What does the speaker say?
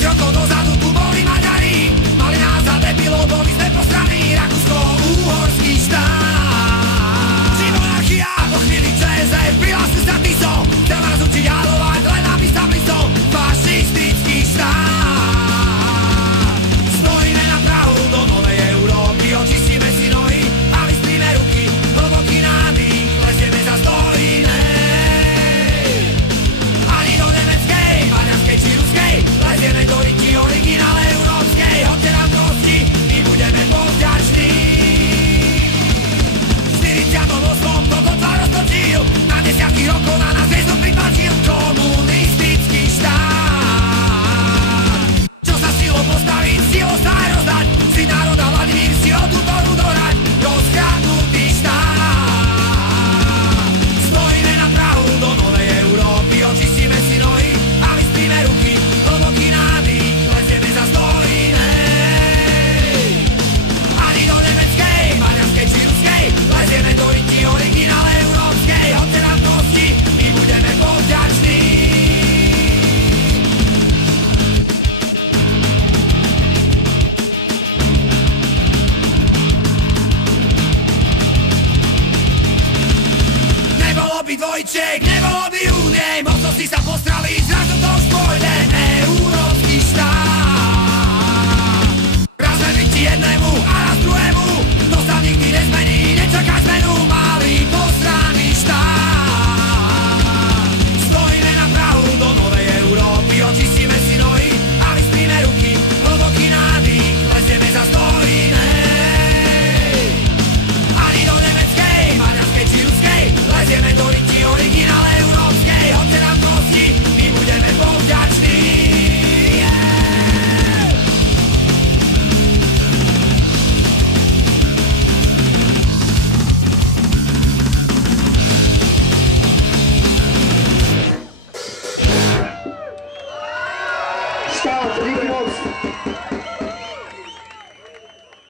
rokov dozadu tu boli Maďari, mali nás za debilov, boli sme postraní, Rakúsko-Uhorský štát. Či monarchia, po chvíli ČSF prihlásil sa Tiso, chcel nás učiť halovať, len aby sa blízol fašistický štát. Stojíme na prahu do novej Európy, očistíme si nohy a vystríme ruky, hlboký nádych, lezieme za inej. Ani do nemeckej, maďarskej či ruskej, lezieme do riti originále európskej, hoďte nám kosti, my budeme povďační. 48. to kotva roztočil, na desiatky rokov na nás hviezdu pripačil komunistický štát. Čo sa silou postaviť, silou sa aj rozdať, si národa Vladimír si o túto hru dohrať, rozkradnutý štát. Stojíme na prahu do novej Európy, očistíme si nohy a vystríme ruky, hlboký nádych, lezieme za inej. Ani do nemeckej, maďarskej či ruskej, lezieme do riti originále európskej, hoďte nám kosti, my budeme povďační. Nebolo by dvojček, nebolo by únie, mocnosti sa postrali, zrazu to už pôjde, európsky štát. Raz sme riti jednému a raz druhému, to sa nikdy nezmení, nečaká zmenu, malý postranný štát. Stojíme na prahu do novej Európy, očistíme si nohy a vystríme ruky, hlboký nádych, lezieme za inej. Ani do nemeckej, maďarskej či ruskej, lezieme do riti originále európskej, hoďte nám kosti, my budeme povďační. Štát, díky moc.